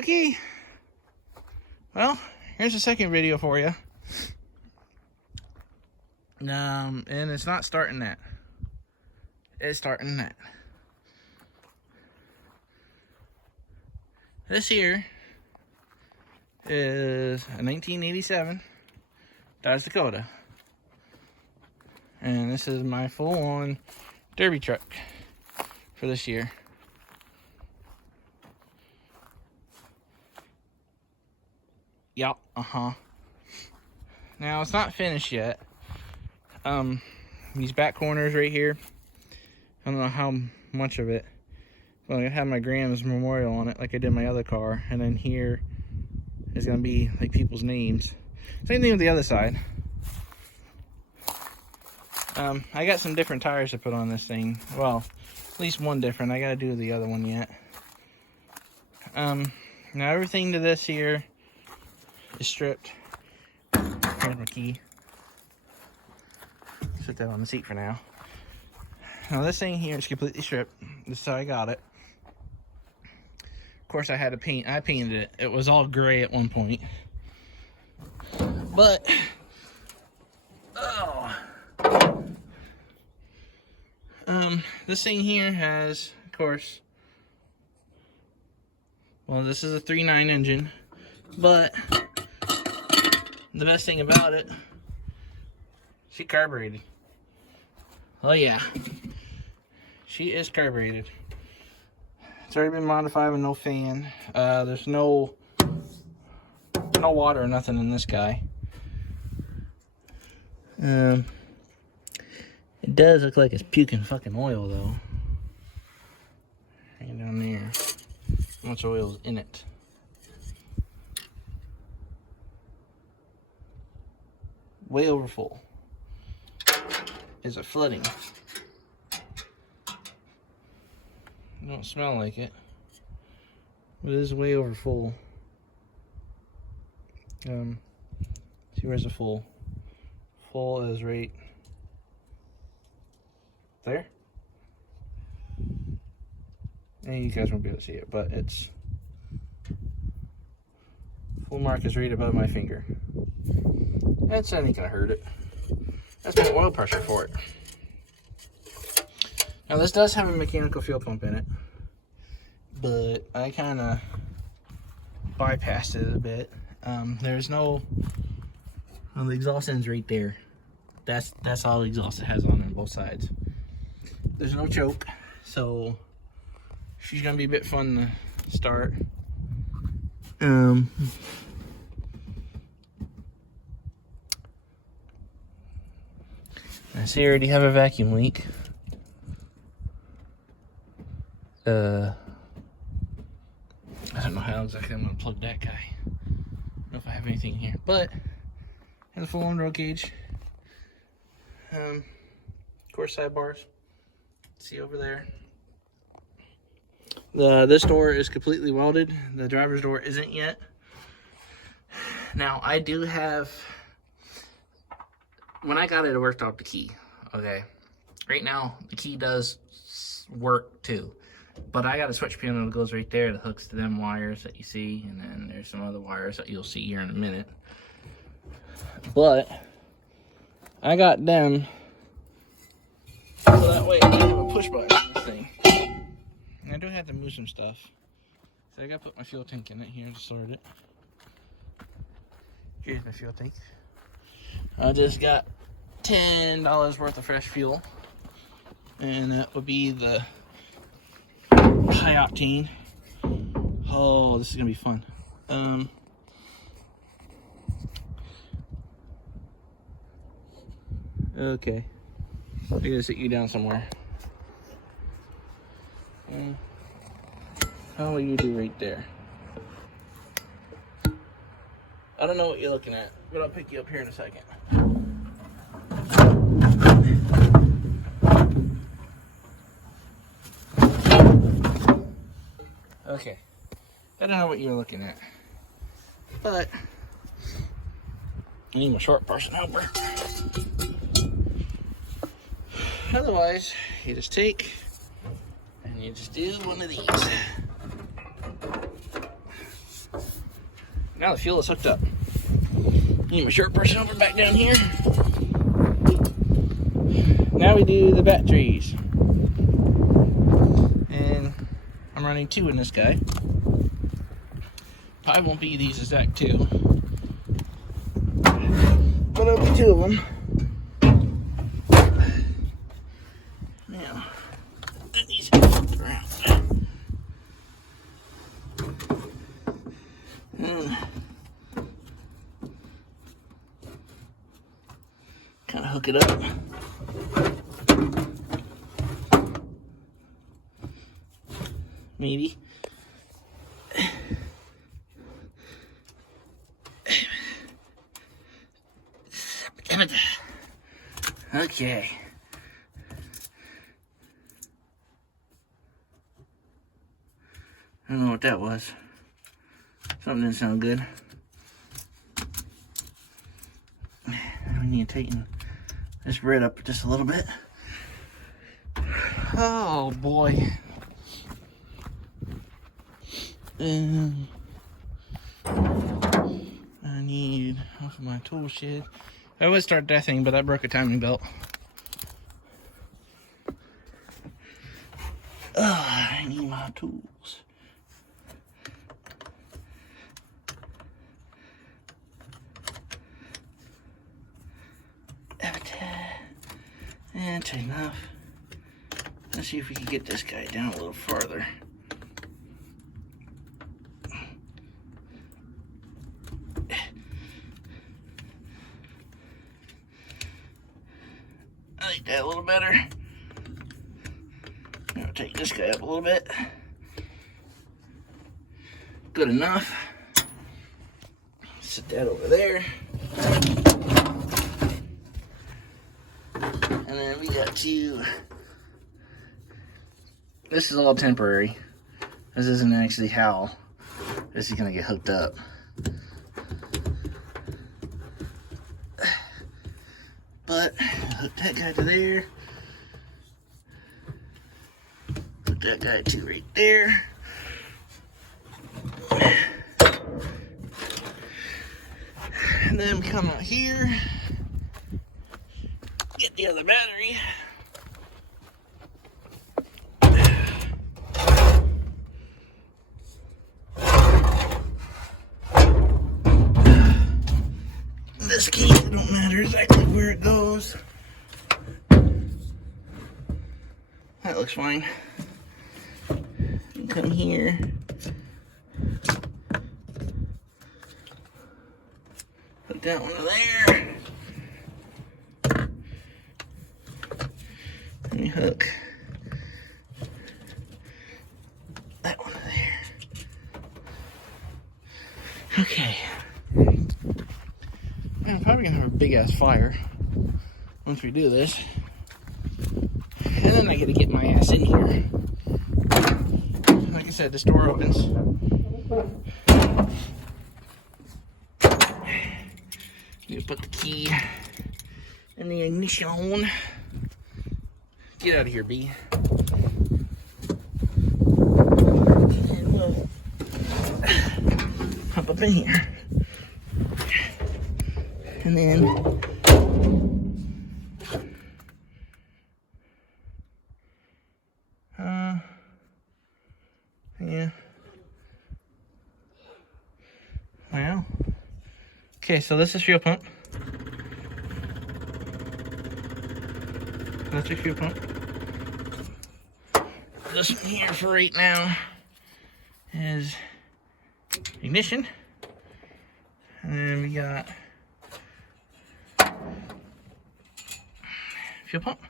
Okay. Well, here's the second video for you. And it's not starting that. It's starting that. This here is a 1987 Dodge Dakota. And this is my full-on derby truck for this year. Yep, Now, it's not finished yet. These back corners right here, I don't know how much of it. Well, I have my grandma's memorial on it like I did my other car. And then here is going to be like people's names. Same thing with the other side. I got some different tires to put on this thing. Well, at least one different. I got to do the other one yet. Now everything to this here is stripped. Here's my key. Put that on the seat for now. Now this thing here is completely stripped. This is how I got it. Of course, I had to paint. I painted it. It was all gray at one point. But this thing here has, of course, well, this is a 3.9 engine, but the best thing about it, she carbureted. Oh yeah, she is carbureted. It's already been modified with no fan. There's no water or nothing in this guy. It does look like it's puking fucking oil though. Right down there. How much oil's in it? Way over full. Is it flooding? Don't smell like it. But it is way over full. See, where's the full? Full is right there. And you guys won't be able to see it, but it's full mark is right above my finger. That's not gonna hurt it. That's my oil pressure for it. Now this does have a mechanical fuel pump in it, but I kind of bypassed it a bit. There's no, well, the exhaust end's right there. That's all the exhaust it has on both sides. There's no choke, so she's gonna be a bit fun to start. I see I already have a vacuum leak. I don't know how exactly I'm gonna plug that guy. I don't know if I have anything here, but has a full-on roll cage. Of course, sidebars. See over there. This door is completely welded. The driver's door isn't yet. Now I do have. When I got it, it worked off the key. Okay, right now the key does work too. But I got a switch panel that goes right there that hooks to them wires that you see, and then there's some other wires that you'll see here in a minute. But I got them so that way I have a push button on this thing. And I do have to move some stuff. So I gotta put my fuel tank in it here to sort it. Here's my fuel tank. I just got $10 worth of fresh fuel. And that would be the high octane. Oh, this is gonna be fun. Okay, I gotta sit you down somewhere. How will you do right there? I don't know what you're looking at, but I'll pick you up here in a second. Okay, I don't know what you're looking at, but I need my short person helper. Otherwise, you just take and you just do one of these. Now the fuel is hooked up. Need my short person over back down here. Now we do the batteries. And I'm running 2 in this guy. Probably won't be these exact 2. But it'll be 2 of them. Now, put these around. Kind of hook it up. Maybe. Okay. I don't know what that was. Something didn't sound good. We need to tighten this bread up just a little bit. Oh boy. I need off of my tool shed. I would start that thing, but I broke a timing belt. I need my tools. And that's enough. Let's see if we can get this guy down a little farther. I like that a little better. I'm gonna take this guy up a little bit. Good enough. Set that over there. And then we got to, this is all temporary. This isn't actually how this is gonna get hooked up. But hook that guy to there. Hook that guy to right there. And then come out here. Get the other battery. In this case, it don't matter exactly where it goes. That looks fine. You come here. Put that one there. Let me hook that one there. Okay. I'm probably gonna have a big ass fire once we do this. And then I gotta get my ass in here. Like I said, this door opens. You put the key in the ignition. Get out of here, B. And we'll hop up in here. And then yeah. Well. Okay, so this is fuel pump. That's your fuel pump. This one here for right now is ignition. And then we got fuel pump.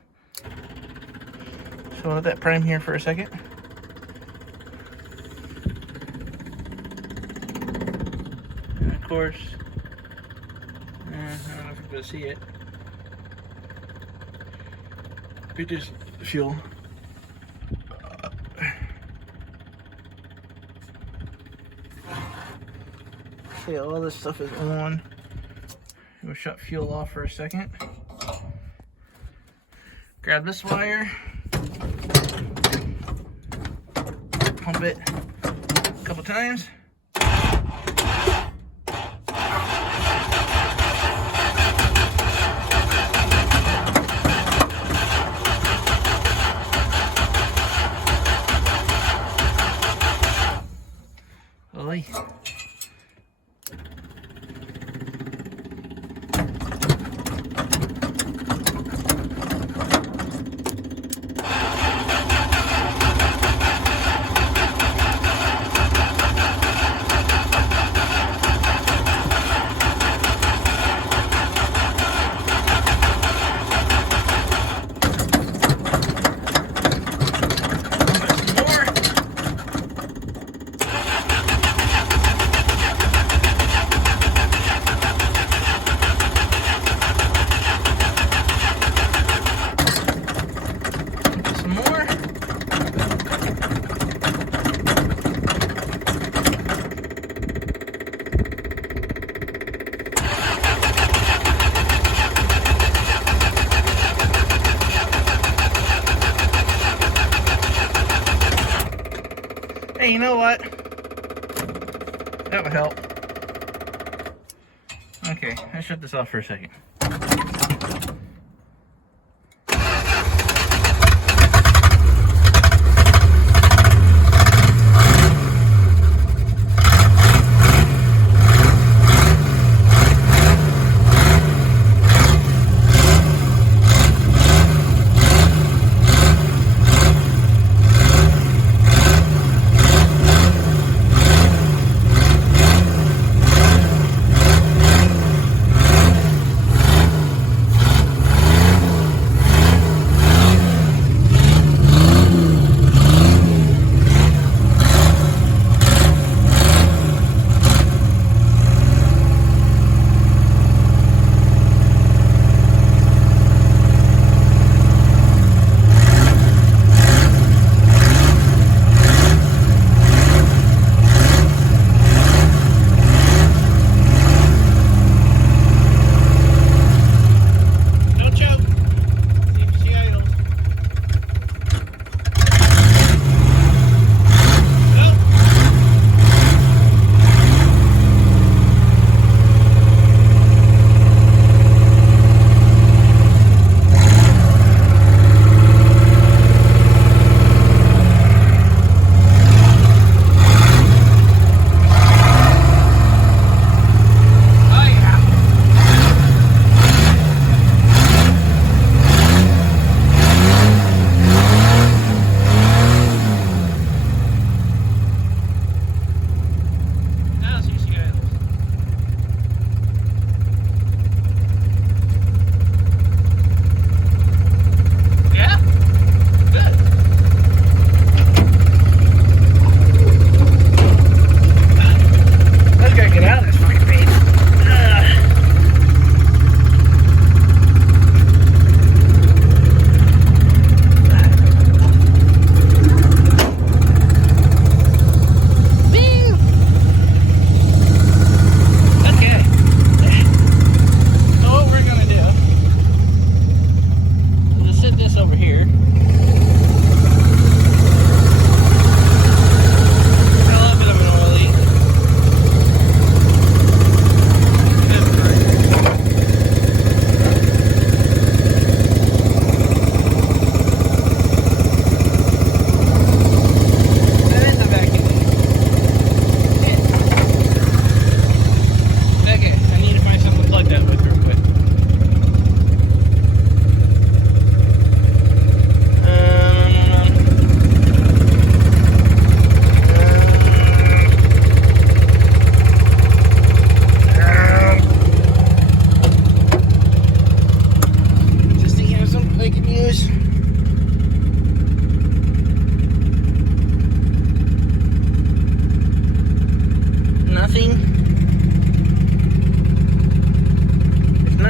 So I'll let that prime here for a second. And of course, I don't know if you're going to see it. We just fuel. Okay, all this stuff is on. We'll shut fuel off for a second. Grab this wire. Pump it a couple times. actually. Hey, you know what? That would help. Okay, let's shut this off for a second.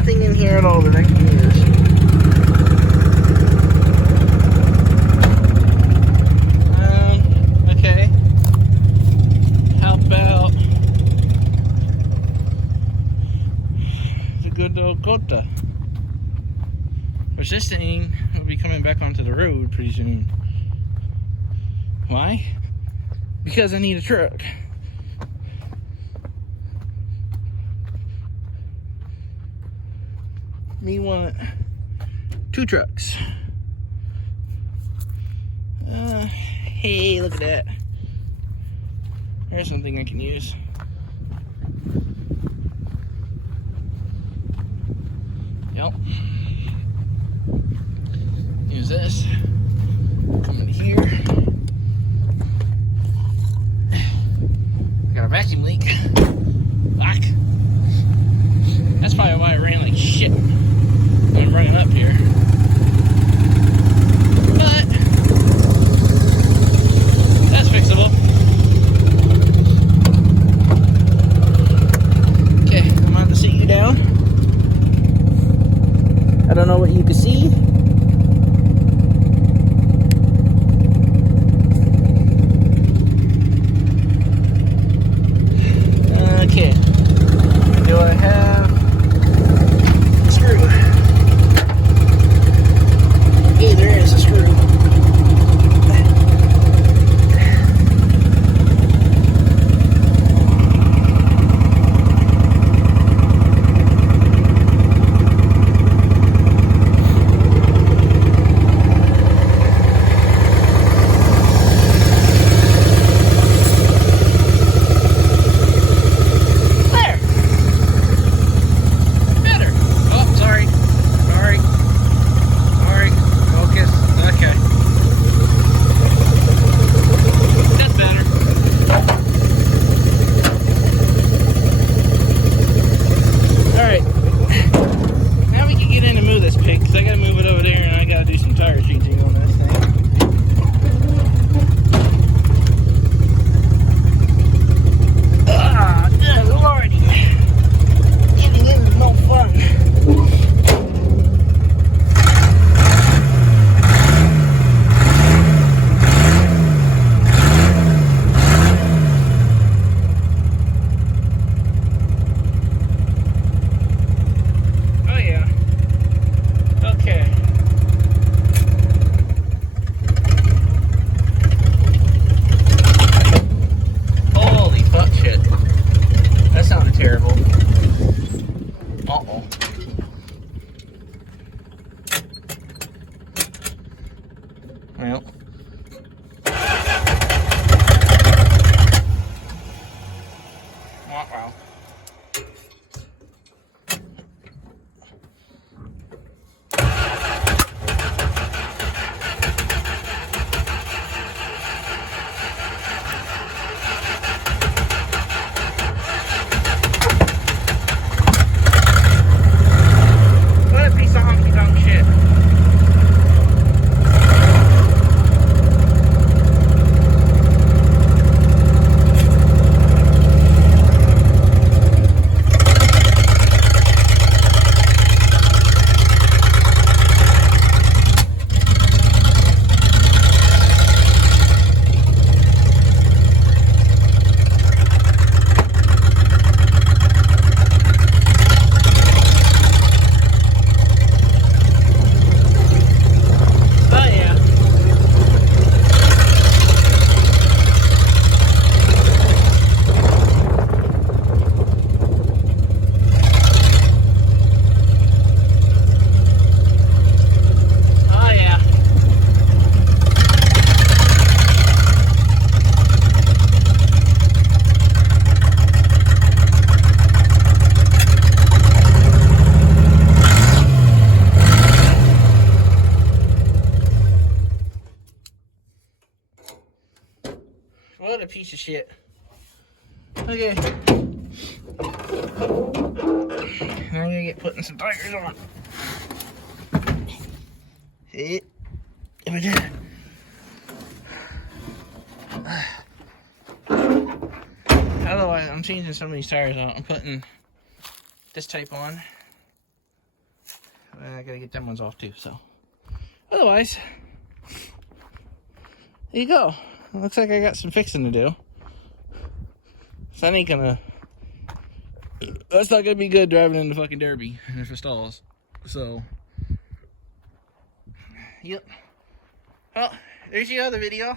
nothing in here at all that I can use. Okay. How about the good old Dakota? Which this thing will be coming back onto the road pretty soon. Why? Because I need a truck. Me want 2 trucks. Hey, look at that. There's something I can use. Yep. Use this. Come in here. Got a vacuum leak. Fuck. That's probably why it ran like shit when running up here. But that's fixable. Okay, I'm about to sit you down. I don't know what you can see. Okay. Do I have a screw? Hey, there is a screw. Terrible. Uh-oh. Well. Wow. What a piece of shit. Okay. Now I'm gonna get putting some tires on. See? Otherwise, I'm changing some of these tires out. I'm putting this type on. I gotta get them ones off too, so. Otherwise, there you go. It looks like I got some fixing to do. So that ain't gonna... That's not gonna be good driving in the fucking Derby if it stalls. So... Yep. Well, there's the other video.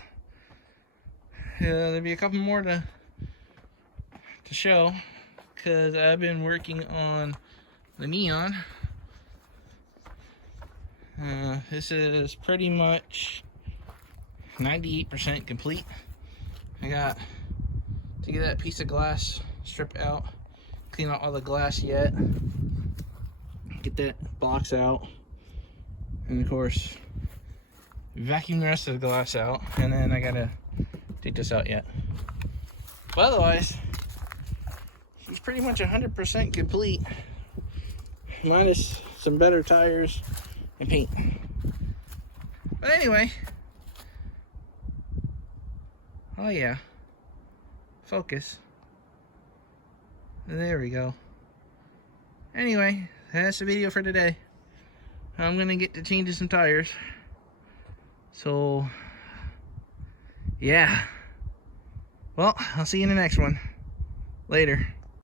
There'll be a couple more to show. Because I've been working on the neon. This is pretty much 98% complete. I got to get that piece of glass stripped out. Clean out all the glass yet. Get that box out. And of course, vacuum the rest of the glass out. And then I gotta take this out yet. But otherwise, she's pretty much 100% complete. Minus some better tires and paint. But anyway. Oh yeah. Focus. There we go. Anyway, that's the video for today. I'm gonna get to changing some tires. So, yeah. Well, I'll see you in the next one. Later.